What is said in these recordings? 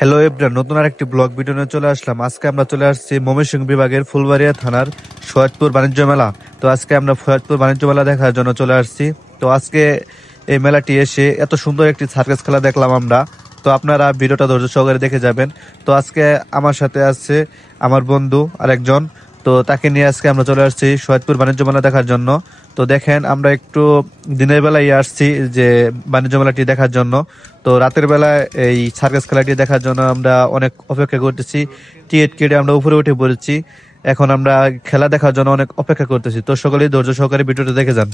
Hello everyone, নতুন আরেকটি blog video নিয়ে চলে আসলাম। আজকে আমরা চলে আসছি ময়মনসিংহ বিভাগের ফুলবাড়িয়া থানার সৈয়দপুর বাণিজ্য মেলা। তো আজকে আমরা সৈয়দপুর বাণিজ্য মেলা দেখার জন্য চলে আসছি। তো আজকে এই মেলাটি এসে এত সুন্দর একটি সার্কাস খেলা দেখলাম আমরা। তো আপনারা ভিডিওটা ধৈর্য সহকারে দেখে যাবেন। তো আজকে আমার সাথে আছে আমার বন্ধু আরেকজন। তো তাকে নিয়ে আজকে আমরা চলে আসছি সৈয়দপুর বাণিজ্য মেলা দেখার জন্য। তো দেখেন, আমরা একটু দিনের বেলায় আসছি যে বাণিজ্য মেলাটি দেখার জন্য। তো রাতের বেলায় এই সার্কাস খেলাটি দেখার জন্য আমরা অনেক অপেক্ষা করতেছি। টিকিট কেটে আমরা উপরে উঠে পড়েছি। এখন আমরা খেলা দেখার জন্য অনেক অপেক্ষা করতেছি। তো সকলেই ধৈর্য সহকারে ভিডিওটা দেখে যান।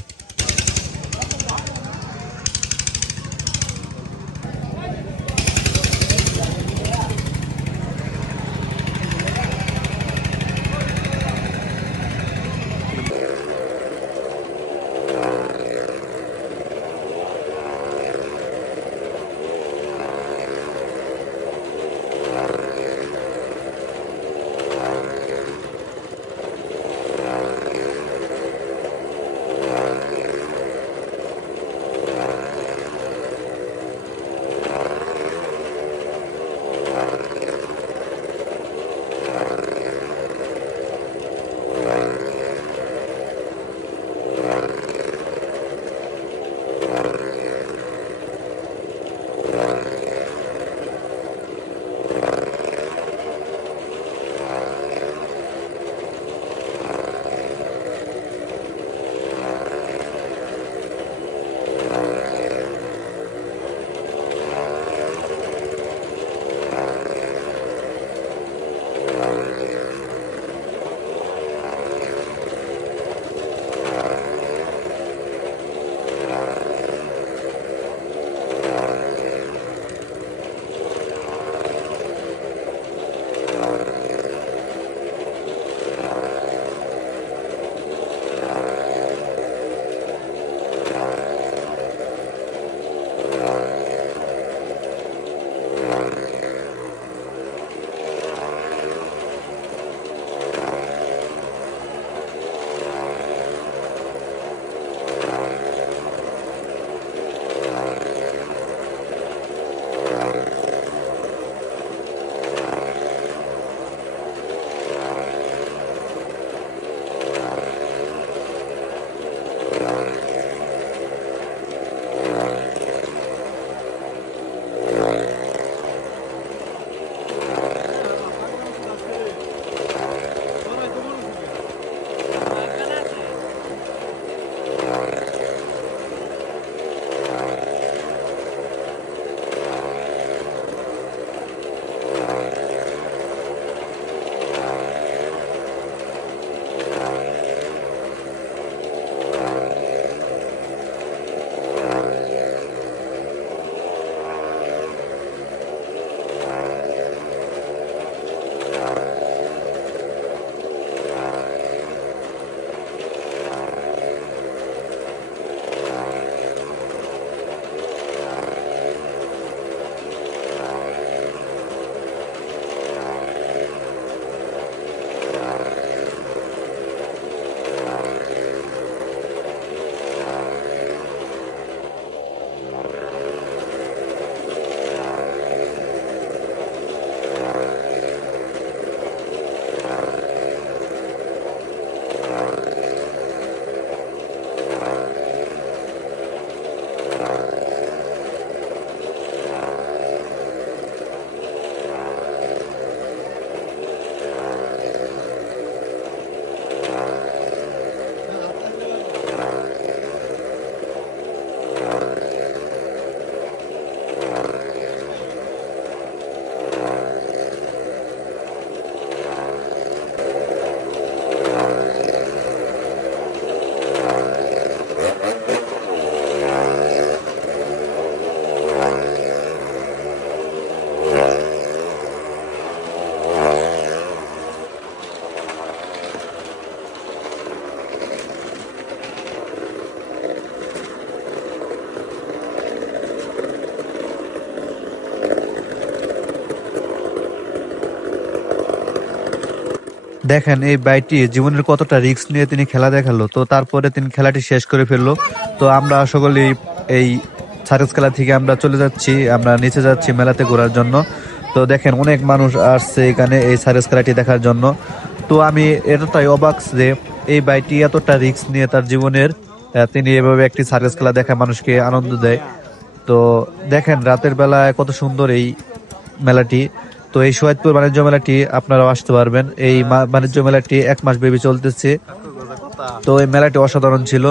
দেখেন এই বাইটি জীবনের কতটা রিস্ক নিয়ে তিনি খেলা দেখালো। তো তারপরে তিনি খেলাটি শেষ করে ফেললো। তো আমরা সকলেই এই সার্কাস খেলা থেকে আমরা চলে যাচ্ছি, আমরা নিচে যাচ্ছি মেলাতে ঘোরার জন্য। তো দেখেন অনেক মানুষ আসছে এখানে এই সার্কাস খেলাটি দেখার জন্য। তো আমি এতটাই অবাক যে এই ভাইটি এতটা রিস্ক নিয়ে তার জীবনের তিনি এভাবে একটি সার্কাস খেলা দেখা মানুষকে আনন্দ দেয়। তো দেখেন রাতের বেলায় কত সুন্দর এই মেলাটি। তো এই সৈয়দপুর বাণিজ্য মেলাটি আপনারাও আসতে পারবেন। এই বাণিজ্য মেলাটি 1 মাস ব্যাপী চলতেছে। তো এই মেলাটি অসাধারণ ছিল।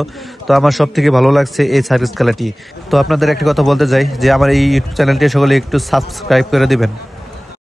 তো আমার সব থেকে ভালো লাগছে এই সার্কাস খেলাটি। তো আপনাদের একটা কথা বলতে চাই যে আমার এই ইউটিউব চ্যানেলটি সকলে একটু সাবস্ক্রাইব করে দিবেন।